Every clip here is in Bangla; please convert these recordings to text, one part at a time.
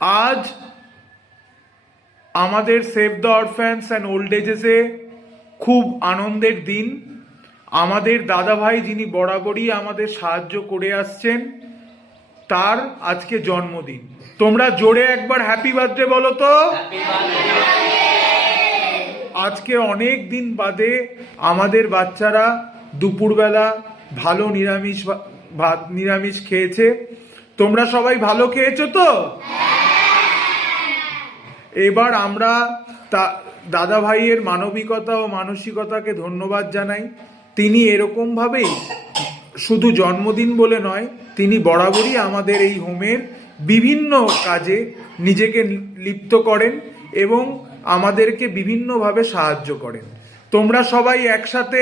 আজ আমাদের save the orphans and old এজেসে খুব আনন্দের দিন। আমাদের দাদাভাই যিনি বরাবরই আমাদের সাহায্য করে আসছেন, তার আজকে জন্মদিন। তোমরা জোরে একবার হ্যাপি বার্থডে বলো তো। আজকে অনেক দিন বাদে আমাদের বাচ্চারা দুপুরবেলা ভালো নিরামিষ খেয়েছে। তোমরা সবাই ভালো খেয়েছো তো? এবার আমরা দাদা ভাইয়ের মানবিকতা ও মানসিকতাকে ধন্যবাদ জানাই। তিনি এরকম ভাবেই শুধু জন্মদিন বলে নয়, তিনি বরাবরই আমাদের এই হোমের বিভিন্ন কাজে নিজেকে লিপ্ত করেন এবং আমাদেরকে বিভিন্নভাবে সাহায্য করেন। তোমরা সবাই একসাথে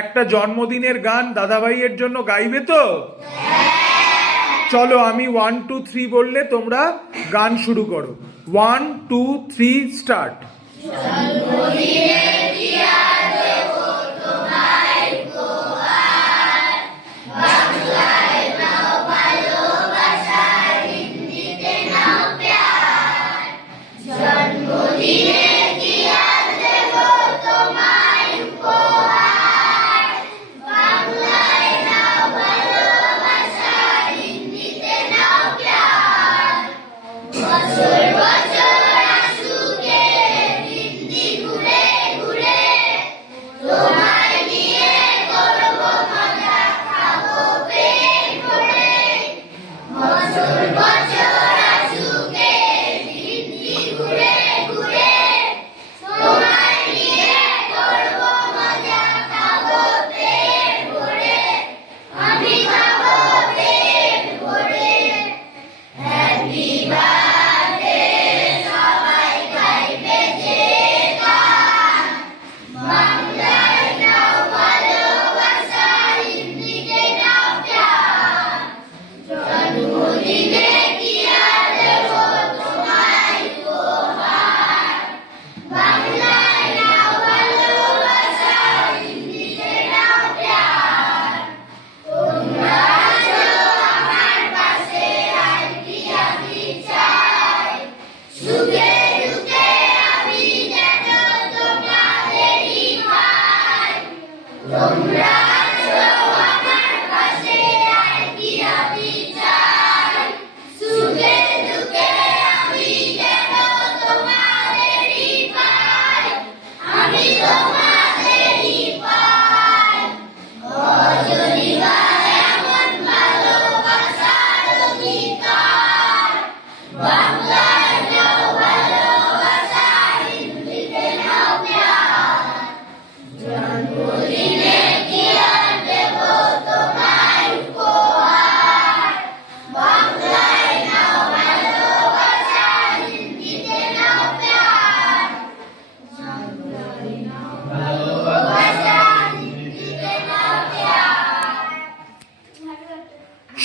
একটা জন্মদিনের গান দাদা ভাইয়ের জন্য গাইবে তো? চলো, আমি 1 2 3 বললে তোমরা গান শুরু করো। 1 2 3 স্টার্ট।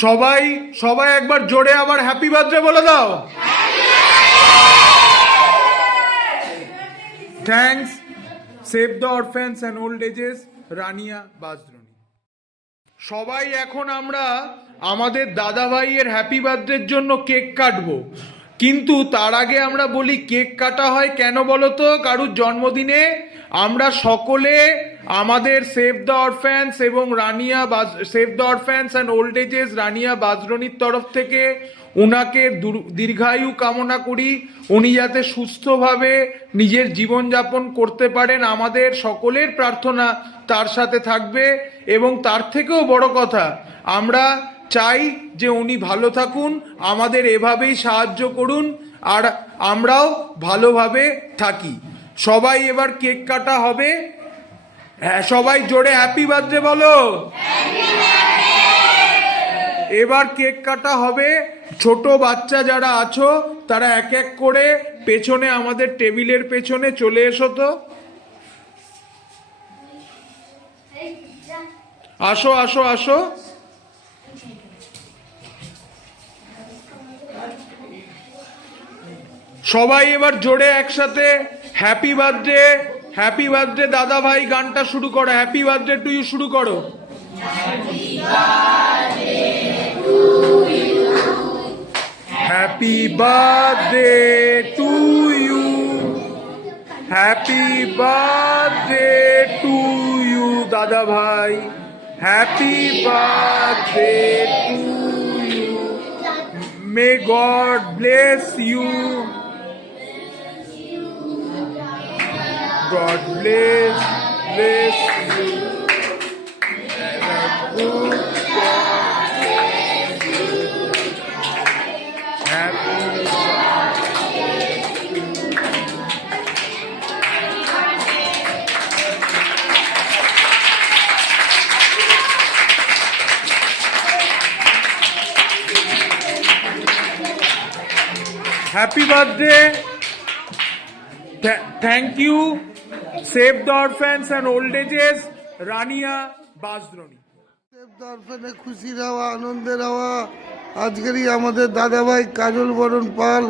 সবাই সবাই একবার জোরে আবার হ্যাপি বার্থডে বলে দাও। Thanks, save the orphans and old ages, Rania Bansdroni. সবাই এখন আমরা আমাদের দাদা ভাইয়ের হ্যাপি বার্থডের জন্য কেক কাটবো, কিন্তু তার আগে আমরা বলি কেক কাটা হয় কেন বলো তো? কারুর জন্মদিনে আমরা সকলে আমাদের সেভ দ্য অরফ্যান্স এবং save the orphans and old ages Rania বাজরনির তরফ থেকে উনাকে দীর্ঘায়ু কামনা করি। উনি যাতে সুস্থভাবে নিজের জীবনযাপন করতে পারেন, আমাদের সকলের প্রার্থনা তার সাথে থাকবে। এবং তার থেকেও বড় কথা, আমরা চাই যে উনি ভালো থাকুন, আমাদের এভাবেই সাহায্য করুন, আর আমরাও ভালোভাবে থাকি। সবাই এবার কেক কাটা হবে। হ্যাঁ, সবাই জোরে হ্যাপি বার্থডে বলো। এবার কেক কাটা হবে। ছোট বাচ্চা যারা আছো তারা এক এক করে পেছনে, আমাদের টেবিলের পেছনে চলে এসো তো। আসো আসো আসো। সবাই এবার জোরে একসাথে হ্যাপি বার্থডে, হ্যাপি বার্থডে দাদা ভাই গানটা শুরু করো। হ্যাপি বার্থডে টু ইউ শুরু করো। Happy birthday to you, happy birthday to you, happy birthday to you দাদা ভাই, happy birthday to you, may God bless you, God bless you, happy birthday, thank you, save the orphans and old ages, Rania Bansdroni. Save the অরফ্যানে খুশির হাওয়া, আনন্দের হাওয়া। আজকেরই আমাদের দাদাভাই কাজল বরণ পাল,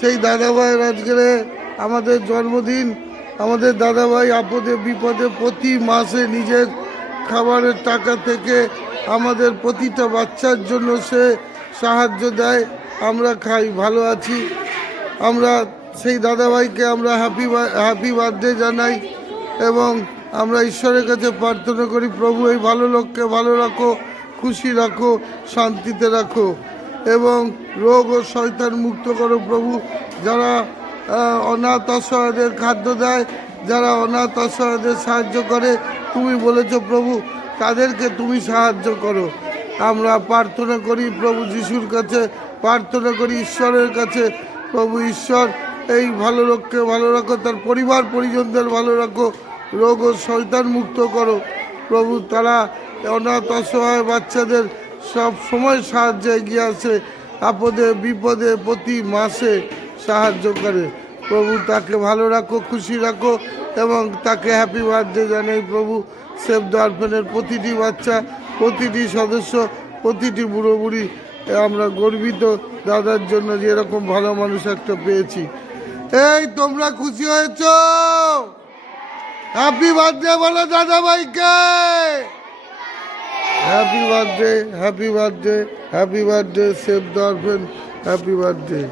সেই দাদাভাইয়ের আজকের আমাদের জন্মদিন। আমাদের দাদাভাই আপদে বিপদে প্রতি মাসে নিজের খাবারের টাকা থেকে আমাদের প্রতিটা বাচ্চার জন্য সে সাহায্য দেয়। আমরা খাই, ভালো আছি। আমরা সেই দাদাভাইকে আমরা হ্যাপি বার্থডে জানাই এবং আমরা ঈশ্বরের কাছে প্রার্থনা করি, প্রভু এই ভালো লোককে ভালো রাখো, খুশি রাখো, শান্তিতে রাখো এবং রোগ ও শয়তান মুক্ত করো প্রভু। যারা অনাথ অসহায়দের খাদ্য দেয়, যারা অনাথ অসহায়দের সাহায্য করে, তুমি বলেছো প্রভু তাদেরকে তুমি সাহায্য করো। আমরা প্রার্থনা করি প্রভু যিশুর কাছে, প্রার্থনা করি ঈশ্বরের কাছে, প্রভু ঈশ্বর এই ভালো লোককে ভালো রাখো, তার পরিবার পরিজনদের ভালো রাখো, রোগ ও শয়তান মুক্ত করো প্রভু। তারা অনাথ অসহায় বাচ্চাদের সব সময় সাহায্যে এগিয়ে আসে, আপদে বিপদে প্রতি মাসে সাহায্য করে প্রভু। তাকে ভালো রাখো, খুশি রাখো এবং তাকে হ্যাপি বার্থডে জানাই প্রভু। সেভ দ্য অরফ্যানের প্রতিটি বাচ্চা, প্রতিটি সদস্য, প্রতিটি বুড়ো বুড়ি আমরা গর্বিত দাদার জন্য যে এরকম ভালো মানুষ একটা পেয়েছি। এই তোমরা খুশি হয়েছ? হ্যাপি বার্থডে বলো দাদা ভাইকে। Happy birthday, happy birthday, happy birthday save the orphan, happy birthday.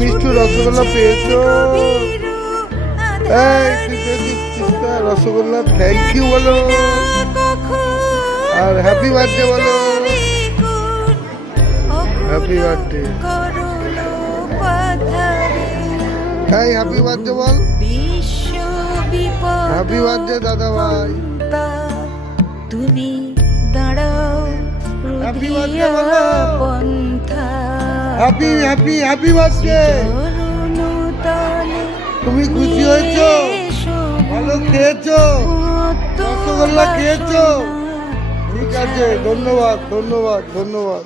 মিষ্টি রসগোল্লা পেয়েছো? রসগোল্লা থ্যাংক ইউ বলো আর হ্যাপি বার্থডে বলো। হ্যাপি বার্থডে, হ্যাঁ হ্যাপি বার্থডে বল। হ্যাপি বার্থডে দাদা ভাই, তুমি দাঁড়াও হ্যাপি বার্থডে বলো। Happy happy happy birthday. তুমি খুশি হয়েছো? ভালো খেয়েছো? রসগোল্লা খেয়েছো? ঠিক আছে, ধন্যবাদ ধন্যবাদ ধন্যবাদ।